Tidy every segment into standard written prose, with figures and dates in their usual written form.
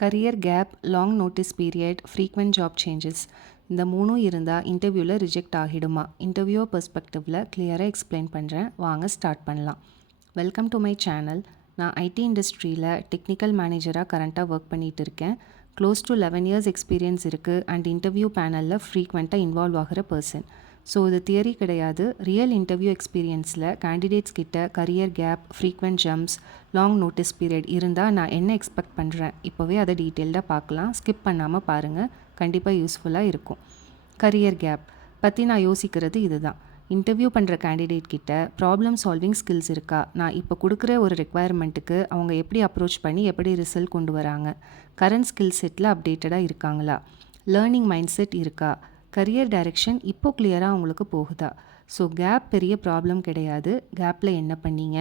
Career gap, long notice period, frequent job changes இந்த மூணும் இருந்தால் இன்டர்வியூவில் ரிஜெக்ட் ஆகிடுமா? இன்டர்வியூ பெர்ஸ்பெக்டிவில் கிளியராக எக்ஸ்பிளைன் பண்ணுறேன். வாங்க ஸ்டார்ட் பண்ணலாம். Welcome to my channel. நான் ஐடி இண்டஸ்ட்ரியில் டெக்னிக்கல் மேனேஜராக கரண்ட்டாக ஒர்க் பண்ணிகிட்டு இருக்கேன். க்ளோஸ் டு 11 years எக்ஸ்பீரியன்ஸ் இருக்குது அண்ட் இன்டர்வியூ பேனலில் ஃப்ரீக்வெண்ட்டாக இன்வால்வ் ஆகிற பர்சன். ஸோ இது தியரி கிடையாது. ரியல் இன்டர்வியூ எக்ஸ்பீரியன்ஸில் கேண்டிடேட்ஸ் கிட்ட career gap, frequent jumps, long notice period இருந்தால் நான் என்ன எக்ஸ்பெக்ட் பண்ணுறேன், இப்போவே அதை டீட்டெயில்டாக பார்க்கலாம். ஸ்கிப் பண்ணாமல் பாருங்கள், கண்டிப்பாக யூஸ்ஃபுல்லாக இருக்கும். கரியர் கேப் பற்றி நான் யோசிக்கிறது இதுதான். இன்டர்வியூ பண்ணுற கேண்டிடேட் கிட்ட ப்ராப்ளம் சால்விங் ஸ்கில்ஸ் இருக்கா, நான் இப்போ கொடுக்குற ஒரு ரெக்குவயர்மெண்ட்டுக்கு அவங்க எப்படி அப்ரோச் பண்ணி எப்படி ரிசல்ட் கொண்டு வராங்க, கரண்ட் ஸ்கில் செட்டில் அப்டேட்டடாக இருக்காங்களா, லேர்னிங் மைண்ட் செட் இருக்கா, கரியர் டைரெக்ஷன் இப்போ கிளியராக அவங்களுக்கு போகுதா. ஸோ கேப் பெரிய ப்ராப்ளம் கிடையாது. கேப்பில் என்ன பண்ணீங்க,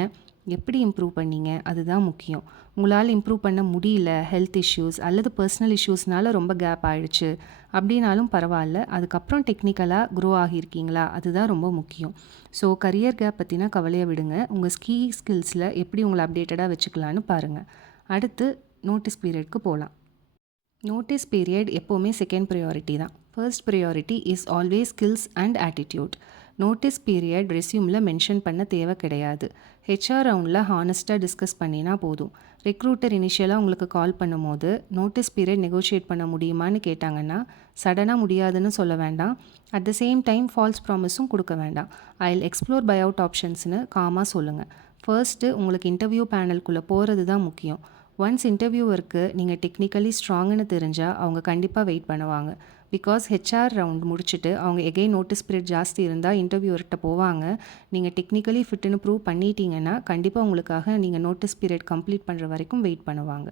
எப்படி இம்ப்ரூவ் பண்ணீங்க, அதுதான் முக்கியம். உங்களால் இம்ப்ரூவ் பண்ண முடியல, ஹெல்த் இஷ்யூஸ் அல்லது பர்சனல் இஷ்யூஸ்னால ரொம்ப கேப் ஆகிடுச்சு அப்படின்னாலும் பரவாயில்ல, அதுக்கப்புறம் டெக்னிக்கலாக க்ரோ ஆகியிருக்கீங்களா, அதுதான் ரொம்ப முக்கியம். ஸோ கரியர் கேப் பற்றினா கவலையை விடுங்க. உங்கள் ஸ்கில்ஸில் எப்படி உங்களை அப்டேட்டடாக வச்சுக்கலான்னு பாருங்கள். அடுத்து நோட்டீஸ் பீரியட்க்கு போகலாம். நோட்டீஸ் பீரியட் எப்போவுமே செகண்ட் ப்ரையாரிட்டி தான். First priority is always skills and attitude. Notice period ரெஸ்யூமில் மென்ஷன் பண்ண தேவை கிடையாது. ஹெச்ஆர் ரவுண்டில் ஹானஸ்ட்டாக டிஸ்கஸ் பண்ணினா போதும். ரெக்ரூட்டர் இனிஷியலாக உங்களுக்கு கால் பண்ணும்போது நோட்டீஸ் பீரியட் நெகோஷியேட் பண்ண முடியுமான்னு கேட்டாங்கன்னா சடனாக முடியாதுன்னு சொல்ல வேண்டாம். At the same time false ப்ராமிஸும் கொடுக்க வேண்டாம். I will explore by out ஆப்ஷன்ஸ்னு காமாக சொல்லுங்கள். ஃபர்ஸ்ட்டு உங்களுக்கு இன்டர்வியூ பேனலுக்குள்ளே போகிறது தான் முக்கியம். ஒன்ஸ் இன்டர்வியூவருக்கு நீங்கள் டெக்னிக்கலி ஸ்ட்ராங்குன்னு தெரிஞ்சால் அவங்க கண்டிப்பாக வெயிட் பண்ணுவாங்க. பிகாஸ் ஹெச்ஆர் ரவுண்ட் முடிச்சுட்டு அவங்க எகெயின் நோட்டீஸ் பீரியட் ஜாஸ்தி இருந்தால் இன்டர்வியூவர்கிட்ட போவாங்க. நீங்கள் டெக்னிக்கலி ஃபிட்டுன்னு ப்ரூவ் பண்ணிட்டீங்கன்னா கண்டிப்பாக உங்களுக்காக நீங்கள் நோட்டீஸ் பீரியட் கம்ப்ளீட் பண்ணுற வரைக்கும் வெயிட் பண்ணுவாங்க.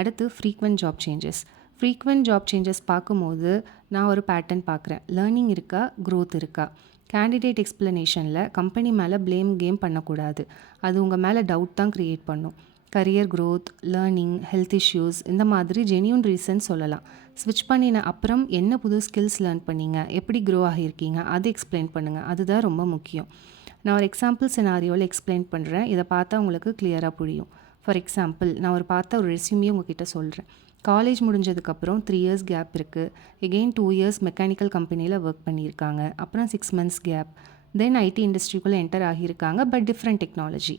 அடுத்து frequent job changes. Frequent job changes பார்க்கும்போது நான் ஒரு பேட்டர்ன் பார்க்குறேன். லேர்னிங் இருக்கா, க்ரோத் இருக்கா. கேண்டிடேட் எக்ஸ்ப்ளனேஷனில் கம்பெனி மேலே ப்ளேம் கேம் பண்ணக்கூடாது. அது உங்கள் மேலே டவுட் தான் க்ரியேட் பண்ணும். Career growth, learning, health issues இந்த மாதிரி ஜென்யூன் ரீசன் சொல்லலாம். ஸ்விட்ச் பண்ணின அப்புறம் என்ன புது ஸ்கில்ஸ் லேர்ன் பண்ணீங்க, எப்படி க்ரோ ஆகியிருக்கீங்க, அது எக்ஸ்பிளைன் பண்ணுங்கள். அதுதான் ரொம்ப முக்கியம். நான் ஒரு எக்ஸாம்பிள் சினாரியோவில் எக்ஸ்பிளைன் பண்ணுறேன். இதை பார்த்தா உங்களுக்கு கிளியராக புரியும். ஃபார் எக்ஸாம்பிள், நான் பார்த்த ஒரு ரெஸ்யூமே உங்ககிட்ட சொல்கிறேன். காலேஜ் முடிஞ்சதுக்கப்புறம் 3 years கேப் இருக்குது. எகெயின் 2 years மெக்கானிக்கல் கம்பெனியில் ஒர்க் பண்ணியிருக்காங்க. அப்புறம் 6 months கேப். தென் ஐடி இண்டஸ்ட்ரிக்குள்ளே என்டர் ஆகியிருக்காங்க, பட் டிஃப்ரெண்ட் டெக்னாலஜி.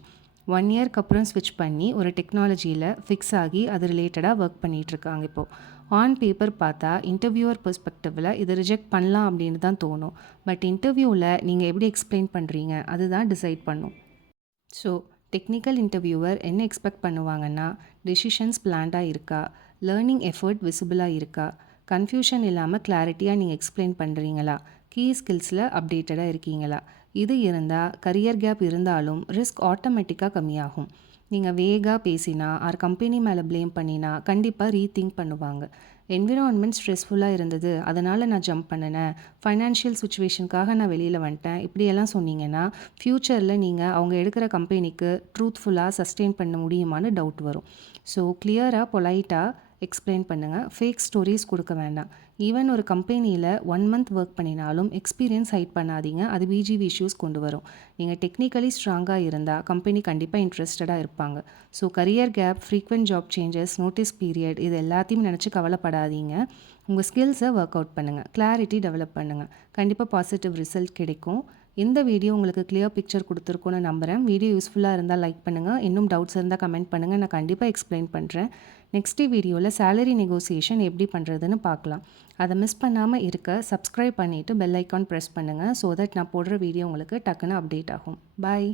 1 yearக்கு அப்புறம் ஸ்விட்ச் பண்ணி ஒரு டெக்னாலஜியில் ஃபிக்ஸ் ஆகி அது ரிலேட்டடாக ஒர்க் பண்ணிகிட்ருக்காங்க. இப்போது ஆன் பேப்பர் பார்த்தா இன்டர்வியூவர் பெர்ஸ்பெக்டிவில் இதை ரிஜெக்ட் பண்ணலாம் அப்படின்னு தான் தோணும். பட் இன்டர்வியூவில் நீங்கள் எப்படி எக்ஸ்பிளைன் பண்ணுறீங்க அதுதான் டிசைட் பண்ணும். ஸோ டெக்னிக்கல் இன்டர்வியூவர் என்ன எக்ஸ்பெக்ட் பண்ணுவாங்கன்னா, டெசிஷன்ஸ் பிளான்டாக இருக்கா, லேர்னிங் எஃபர்ட் விசிபிளாக இருக்கா, கன்ஃபியூஷன் இல்லாமல் கிளாரிட்டியாக நீங்கள் எக்ஸ்பிளைன் பண்ணுறீங்களா, கீ ஸ்கில்ஸில் அப்டேட்டடாக இருக்கீங்களா. இது இருந்தால் கரியர் கேப் இருந்தாலும் ரிஸ்க் ஆட்டோமேட்டிக்காக கம்மியாகும். நீங்கள் வேகாக பேசினா ஆர் கம்பெனி மேலே ப்ளேம் பண்ணினா கண்டிப்பாக ரீதிங்க் பண்ணுவாங்க. என்விரான்மெண்ட் ஸ்ட்ரெஸ்ஃபுல்லாக இருந்தது, அதனால் நான் ஜம்ப் பண்ணினேன், ஃபைனான்ஷியல் சுச்சுவேஷனுக்காக நான் வெளியில் வந்துட்டேன், இப்படியெல்லாம் சொன்னீங்கன்னா ஃப்யூச்சரில் நீங்கள் அவங்க எடுக்கிற கம்பெனிக்கு ட்ரூத்ஃபுல்லாக சஸ்டெயின் பண்ண முடியுமான்னு டவுட் வரும். ஸோ கிளியராக பொலைட்டாக எக்ஸ்பிளைன் பண்ணுங்கள். ஃபேக் ஸ்டோரிஸ் கொடுக்க வேண்டாம். ஈவன் ஒரு கம்பெனியில் 1 month ஒர்க் பண்ணினாலும் எக்ஸ்பீரியன்ஸ் ஹைட் பண்ணாதீங்க. அது பிஜிவி இஷ்யூஸ் கொண்டு வரும். நீங்கள் டெக்னிக்கலி ஸ்ட்ராங்காக இருந்தால் கம்பெனி கண்டிப்பாக இன்ட்ரெஸ்டடாக இருப்பாங்க. So career gap, frequent job changes, notice period இது எல்லாத்தையும் நினச்சி கவலைப்படாதீங்க. உங்கள் ஸ்கில்ஸை ஒர்க் அவுட் பண்ணுங்கள், கிளாரிட்டி டெவலப் பண்ணுங்கள். கண்டிப்பாக பாசிட்டிவ் ரிசல்ட் கிடைக்கும். இந்த வீடியோ உங்களுக்கு கிளியர் பிக்சர் கொடுத்துருக்கோன்னு நம்புகிறேன். வீடியோ யூஸ்ஃபுல்லாக இருந்தால் லைக் பண்ணுங்கள். இன்னும் டவுட்ஸ் இருந்தால் கமெண்ட் பண்ணுங்கள், நான் கண்டிப்பாக எக்ஸ்பிளைன் பண்ணுறேன். நெக்ஸ்ட் வீடியோவில் சேலரி நெகோசியேஷன் எப்படி பண்ணுறதுன்னு பார்க்கலாம். அதை மிஸ் பண்ணாமல் இருக்க சப்ஸ்கிரைப் பண்ணிவிட்டு பெல் ஐக்கான் ப்ரெஸ் பண்ணுங்கள். ஸோ தட் நான் போடுற வீடியோ உங்களுக்கு டக்குன்னு அப்டேட் ஆகும். பாய்.